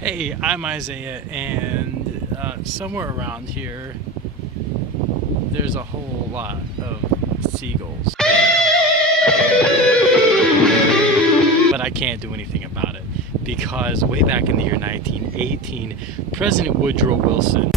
Hey, I'm Isaiah, and somewhere around here, there's a whole lot of seagulls. But I can't do anything about it, because way back in the year 1918, President Woodrow Wilson,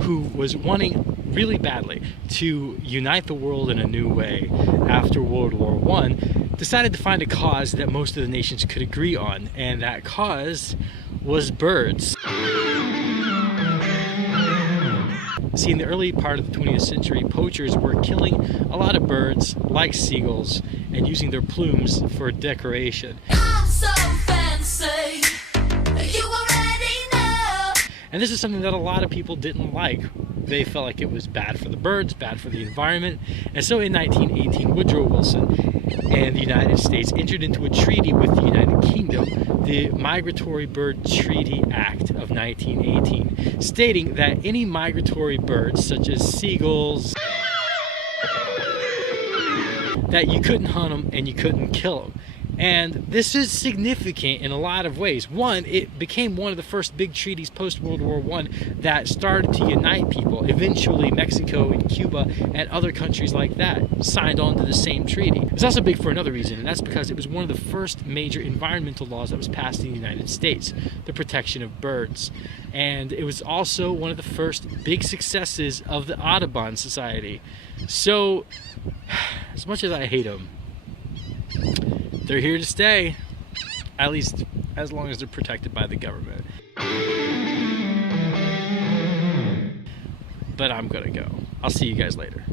who was wanting really badly to unite the world in a new way after World War I, decided to find a cause that most of the nations could agree on, and that cause was birds. See, in the early part of the 20th century, poachers were killing a lot of birds, like seagulls, and using their plumes for decoration. I'm so fancy, you already know. And this is something that a lot of people didn't like. They felt like it was bad for the birds, bad for the environment. And so in 1918, Woodrow Wilson and the United States entered into a treaty with the United Kingdom, the Migratory Bird Treaty Act of 1918, stating that any migratory birds, such as seagulls, that you couldn't hunt them and you couldn't kill them. And this is significant in a lot of ways. One, it became one of the first big treaties post-World War I that started to unite people. Eventually, Mexico and Cuba and other countries like that signed on to the same treaty. It's also big for another reason, and that's because it was one of the first major environmental laws that was passed in the United States, the protection of birds. And it was also one of the first big successes of the Audubon Society. So, as much as I hate them, they're here to stay, at least as long as they're protected by the government. But I'm gonna go. I'll see you guys later.